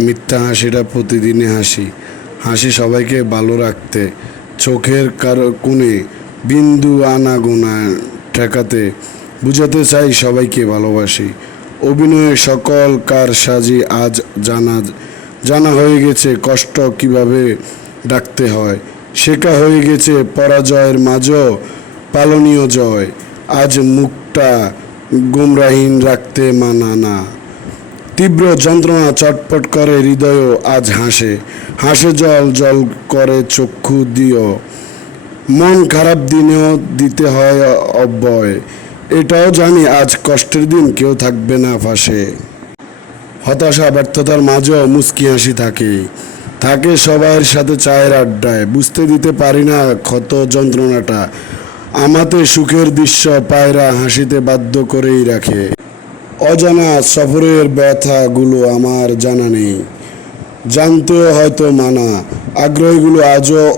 মিথ্যা হাসিটা প্রতিদিনই হাসি। হাসি সবাইকে ভালো রাখতে, চোখের কারও কোণে বিন্দু আনা গোনা ঠেকাতে, বুঝাতে চাই সবাইকে ভালোবাসি। অভিনয়ের সকল কার সাজি আজ জানা জানা হয়ে গেছে কষ্ট কীভাবে ডাকতে হয়। শেখা হয়ে গেছে পরাজয়ের মাঝও পালনীয় জয়। আজ মুখটা গুমরাহীন রাখতে মানা না। তীব্র যন্ত্রণা চটপট করে হৃদয়ও আজ হাসে। হাসে জল জল করে চক্ষু দিও। মন খারাপ দিনেও দিতে হয় অব্যয়। এটাও জানি আজ কষ্টের দিন, কেউ থাকবে না পাশে হতাশা, ব্যর্থতার মাঝেও মুস্কি হাসি থাকে। থাকে সবার সাথে চায়ের আড্ডায়। বুঝতে দিতে পারি না ক্ষত যন্ত্রণাটা। আমাতে সুখের দৃশ্য পায়রা হাসিতে বাধ্য করেই রাখে। অজানা সফরের ব্যথাগুলো আমার জানা নেই। জানতেও হয়তো মানা। আগ্রহগুলো আজও